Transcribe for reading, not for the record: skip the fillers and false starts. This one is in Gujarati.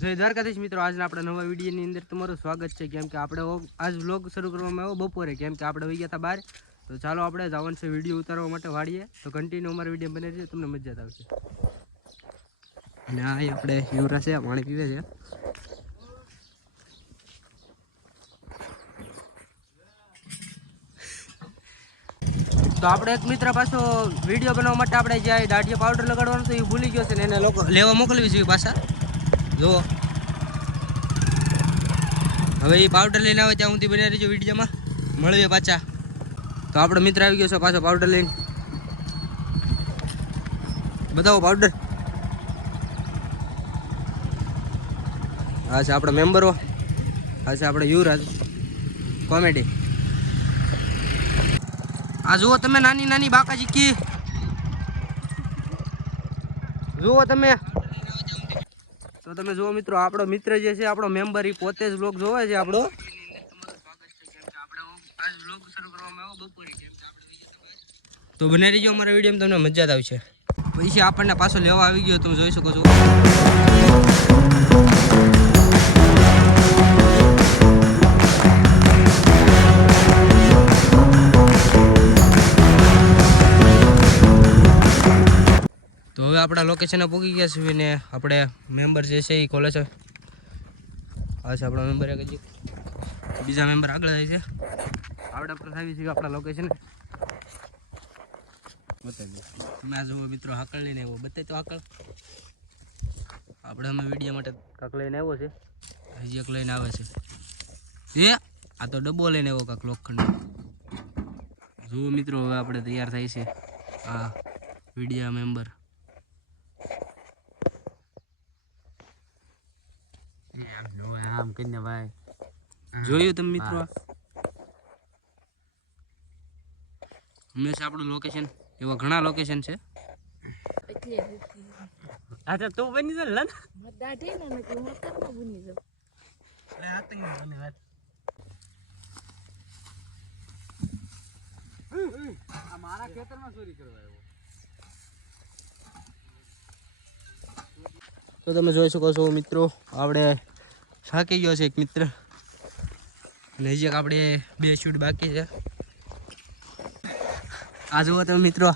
જય દ્વારકાધીશ મિત્રો, આજના આપણા નવા વિડીયોની અંદર તમારું સ્વાગત છે. કેમ કે આપણે આજ વ્લોગ શરૂ કરવામાં આવ્યો બપોરે, કેમ કે આપણે વહી ગયા હતા બહાર. તો ચાલો આપણે જવાનું છે વિડીયો ઉતારવા માટે વાડીએ. તો કન્ટિન્યુ અમારો વિડીયો બની રહેશે, તમને મજા આવશે. અને આ આપણે યુવરાજ છે, પાણી પીવે છે. તો આપણે એક મિત્ર પાછો વિડીયો બનાવવા માટે આપણે જે દાઢીયા પાવડર લગાડવાનું તો એ ભૂલી ગયો છે ને એને લોકો લેવા મોકલવી જોઈએ પાછા. જુઓ હવે એ પાવડર લઈને આવે ત્યાં સુધી બની રહીજો વિડીયોમાં, મળીએ પાછા. તો આપણો મિત્ર આવી ગયો છે પાછો પાવડર લઈને. બતાવો પાવડર. આ છે આપણા મેમ્બરો, આ છે આપણે યુવરાજ કોમેડી. આ જુઓ તમે નાની નાની બાકાજી કી જુઓ તમે. તો તમે જુઓ મિત્રો, આપણો મિત્ર જે છે, આપણો મેમ્બર, એ પોતે જ વ્લોગ જોવે છે આપણો. તો બને રહીજો અમારા વિડીયોમાં, તમને મજા જ આવશે. પછી આપણને પાછો લેવા આવી ગયો, તમે જોઈ શકો છો. તો હવે આપણા લોકેશને પહોંચી ગયા છીએ ને આપણે મેમ્બર જે છે એ કોલેજ છે. આ છે આપણો મેમ્બર, એક હજી બીજા મેમ્બર આગળ જાય છે. આપણે આવી છીએ આપણા લોકેશને. તમે આ જુઓ મિત્રો, હાકળ લઈને આવ્યો, બતાવી તો હાકળ. આપણે અમે વિડીયો માટે કાંક લઈને આવ્યો છે, હજી એક લઈને આવે છે. એ આ તો ડબ્બો લઈને આવ્યો કાંક લોખંડ. જુઓ મિત્રો, હવે આપણે તૈયાર થાય છે આ વિડીયો મેમ્બર. આમ કરીને ભાઈ જોયું તમે મિત્રો, હંમેશા આપણું લોકેશન, એવા ઘણા લોકેશન છે. અચ્છા તું બની જ લે દાઢી ને કે હું કરના બની જાઉં. લે હાથ ને મને વાત આ મારા ખેતરમાં ચોરી કરવા આવ્યો. તો તમે જોઈ શકો છો મિત્રો, આપણે થાકી ગયો છે એક મિત્ર, અને હજી આપણે 2 શૂટ બાકી છે. આ જુઓ તમે મિત્રો,